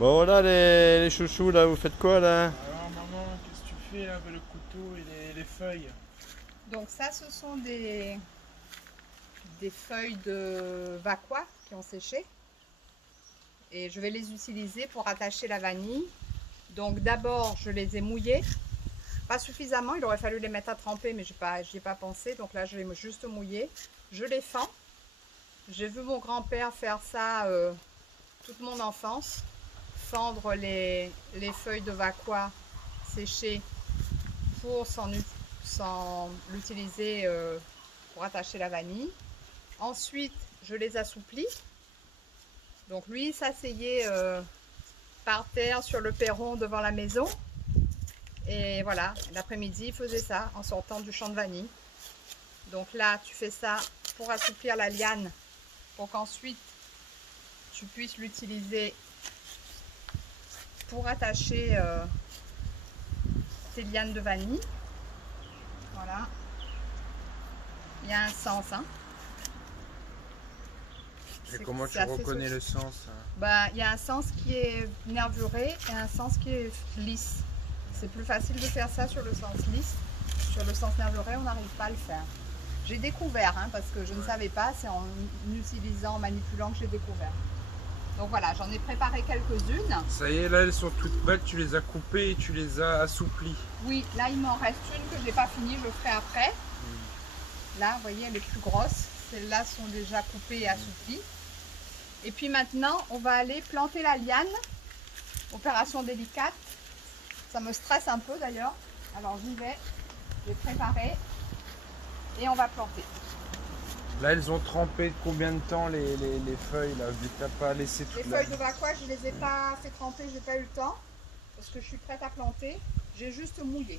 Bon voilà les chouchous là, vous faites quoi là? Alors maman, qu'est-ce que tu fais là avec le couteau et les feuilles? Donc ça, ce sont des feuilles de vacua qui ont séché. Et je vais les utiliser pour attacher la vanille. Donc d'abord, je les ai mouillées. Pas suffisamment, il aurait fallu les mettre à tremper, mais j'y ai pas pensé. Donc là, je les ai juste mouillées. Je les fends. J'ai vu mon grand-père faire ça toute mon enfance. Fendre les feuilles de vacua séchées pour l'utiliser pour attacher la vanille. Ensuite, je les assouplis. Donc lui, il s'asseyait par terre sur le perron devant la maison. Et voilà, l'après-midi, il faisait ça en sortant du champ de vanille. Donc là, tu fais ça pour assouplir la liane, pour qu'ensuite, tu puisses l'utiliser pour attacher tes lianes de vanille. Voilà. Il y a un sens, hein. Et comment tu reconnais le sens? Bah, il y a un sens qui est nervuré et un sens qui est lisse. C'est plus facile de faire ça sur le sens lisse. Sur le sens nervuré, on n'arrive pas à le faire. J'ai découvert, hein, parce que je ne savais pas, c'est en utilisant, en manipulant que j'ai découvert. Donc voilà, j'en ai préparé quelques-unes. Ça y est, là elles sont toutes belles, tu les as coupées et tu les as assouplies. Oui, là il m'en reste une que je n'ai pas finie, je le ferai après. Là, vous voyez, elle est plus grosse. Celles-là sont déjà coupées et assouplies. Et puis maintenant, on va aller planter la liane. Opération délicate. Ça me stresse un peu d'ailleurs. Alors j'y vais. Je vais préparer. Et on va planter. Là elles ont trempé combien de temps les feuilles là, vu que t'as pas laissé Les toute la... feuilles de vacua, je ne les ai pas fait tremper, j'ai pas eu le temps. Parce que je suis prête à planter. J'ai juste mouillé.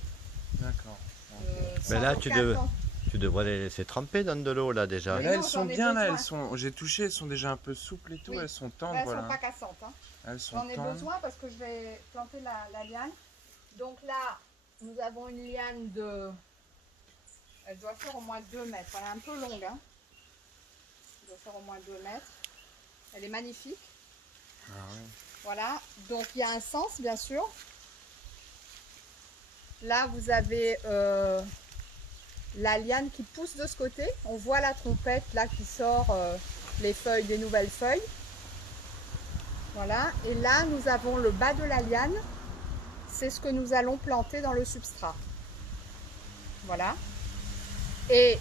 D'accord. Mais là tu 104 ans. devrais les laisser tremper dans de l'eau là déjà. Mais Oui, là non, elles sont j'en ai bien là, besoin. j'ai touché, elles sont déjà un peu souples et tout, Oui. elles sont tendres. Là, elles ne Voilà. sont pas cassantes, hein. Elles sont J'en ai tendres. besoin parce que je vais planter la liane. Donc là, nous avons une liane de... Elle doit faire au moins 2 mètres. Elle est un peu longue, hein. Elle doit faire au moins 2 mètres. Elle est magnifique. Ah ouais. Voilà. Donc il y a un sens, bien sûr. Là, vous avez la liane qui pousse de ce côté. On voit la trompette là qui sort les feuilles, des nouvelles feuilles. Voilà. Et là, nous avons le bas de la liane. C'est ce que nous allons planter dans le substrat. Voilà. Et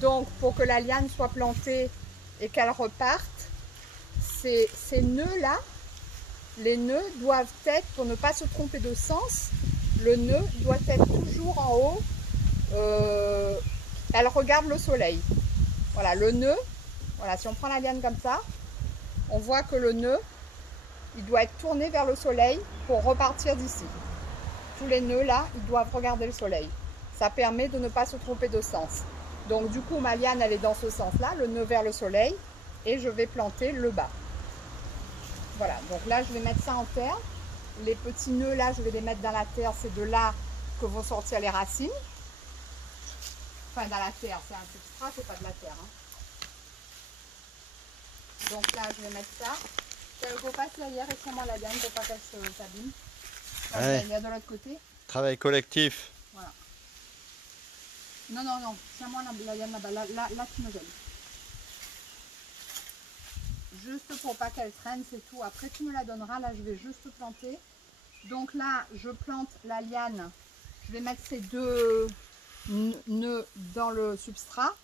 donc, pour que la liane soit plantée et qu'elle reparte, ces nœuds-là, les nœuds doivent être, pour ne pas se tromper de sens, le nœud doit être toujours en haut. Elle regarde le soleil. Voilà, le nœud, voilà, si on prend la liane comme ça, on voit que le nœud, il doit être tourné vers le soleil pour repartir d'ici. Tous les nœuds là, ils doivent regarder le soleil. Ça permet de ne pas se tromper de sens. Donc du coup, ma liane, elle est dans ce sens-là, le nœud vers le soleil, et je vais planter le bas. Voilà, donc là, je vais mettre ça en terre. Les petits nœuds là, je vais les mettre dans la terre. C'est de là que vont sortir les racines. Enfin, dans la terre, c'est un substrat, c'est pas de la terre, hein. Donc là, je vais mettre ça. Il faut passer derrière et tiens-moi la liane pour pas qu'elle s'abîme. Enfin, Ouais. il y a de l'autre côté. Travail collectif. Voilà. Non, non, non. Tiens-moi la liane là-bas. Là, tu me donnes. Juste pour pas qu'elle traîne, c'est tout. Après, tu me la donneras. Là, je vais juste planter. Donc là, je plante la liane. Je vais mettre ces 2 nœuds dans le substrat.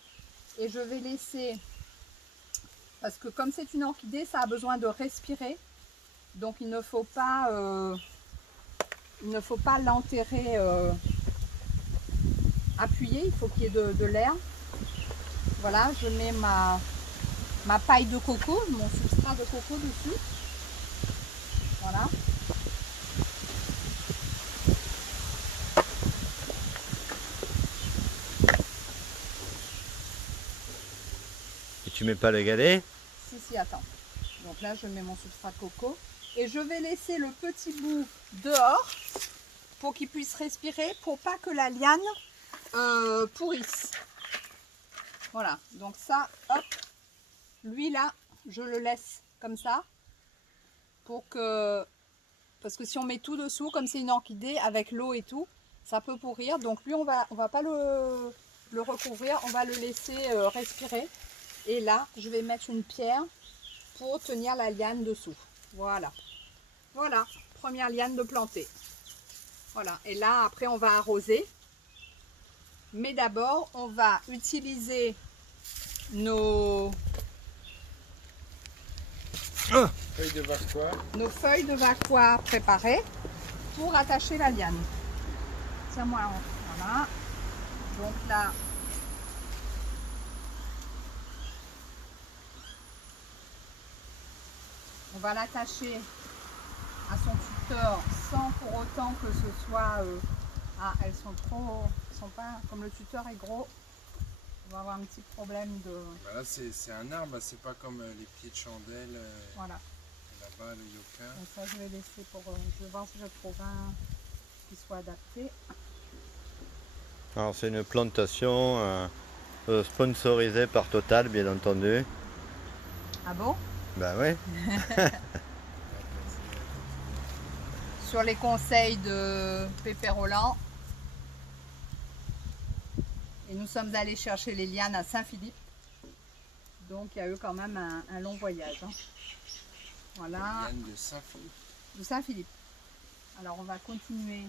Et je vais laisser... Parce que comme c'est une orchidée, ça a besoin de respirer. Donc il ne faut pas l'enterrer appuyé. Il faut qu'il y ait de l'air. Voilà, je mets ma paille de coco, mon substrat de coco dessus. Voilà. Et tu mets pas le galet? Si, attends. Donc là, je mets mon substrat de coco. Et je vais laisser le petit bout dehors pour qu'il puisse respirer, pour pas que la liane pourrisse. Voilà. Donc ça, hop. Lui là, je le laisse comme ça. Parce que si on met tout dessous, comme c'est une orchidée, avec l'eau et tout, ça peut pourrir. Donc lui, on va pas le recouvrir, on va le laisser respirer. Et là, je vais mettre une pierre pour tenir la liane dessous. Voilà. Voilà, première liane de planter. Voilà, et là, après, on va arroser. Mais d'abord, on va utiliser nos Feuille de feuilles de vacois préparées pour attacher la liane. Tiens-moi, voilà. Donc là, on va l'attacher à son tuteur sans pour autant que ce soit... elles sont pas... Comme le tuteur est gros, on va avoir un petit problème de... Là, c'est un arbre, c'est pas comme les pieds de chandelle. Voilà. Là-bas, le yucca. Donc ça, je vais laisser pour... je vais voir si je trouve un qui soit adapté. Alors c'est une plantation sponsorisée par Total, bien entendu. Ah bon? Ben oui. Sur les conseils de Pépé Roland. Et nous sommes allés chercher les lianes à Saint-Philippe. Donc il y a eu quand même un long voyage. Hein. Voilà. Liane de Saint-Philippe. De Saint-Philippe. Alors on va continuer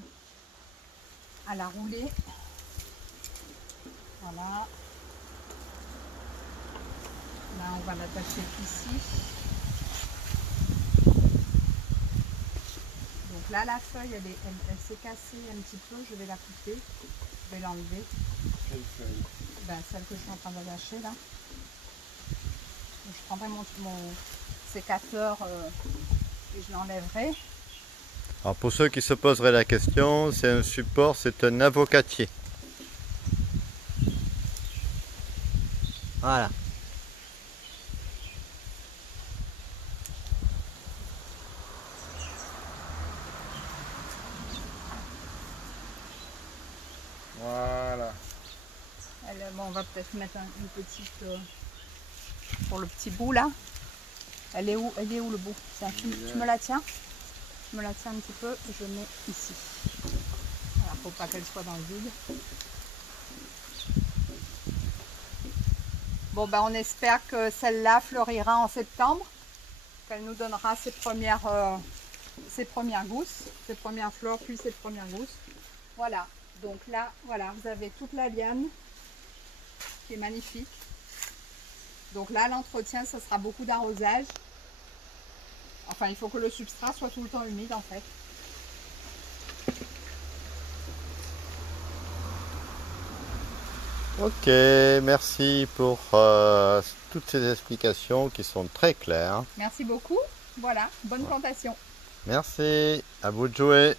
à la rouler. Voilà. Là on va l'attacher ici. Donc là la feuille elle s'est cassée un petit peu. Je vais la couper. Je vais l'enlever. Quelle feuille? Ben, celle que je suis en train d'attacher là. Donc, je prendrai mon sécateur et je l'enlèverai. Alors pour ceux qui se poseraient la question, c'est un support, c'est un avocatier. Voilà. Voilà. Bon, on va peut-être mettre une petite pour le petit bout là. Elle est où le bout? Tu me la tiens? Je me la tiens un petit peu et je mets ici. Voilà, faut pas qu'elle soit dans le vide. Bon ben on espère que celle-là fleurira en septembre, qu'elle nous donnera ses premières gousses, ses premières fleurs puis ses premières gousses. Voilà, donc là voilà, vous avez toute la liane qui est magnifique. Donc là l'entretien, ça sera beaucoup d'arrosage. Enfin il faut que le substrat soit tout le temps humide en fait. Ok, merci pour toutes ces explications qui sont très claires. Merci beaucoup. Voilà, bonne plantation. Merci, à vous de jouer.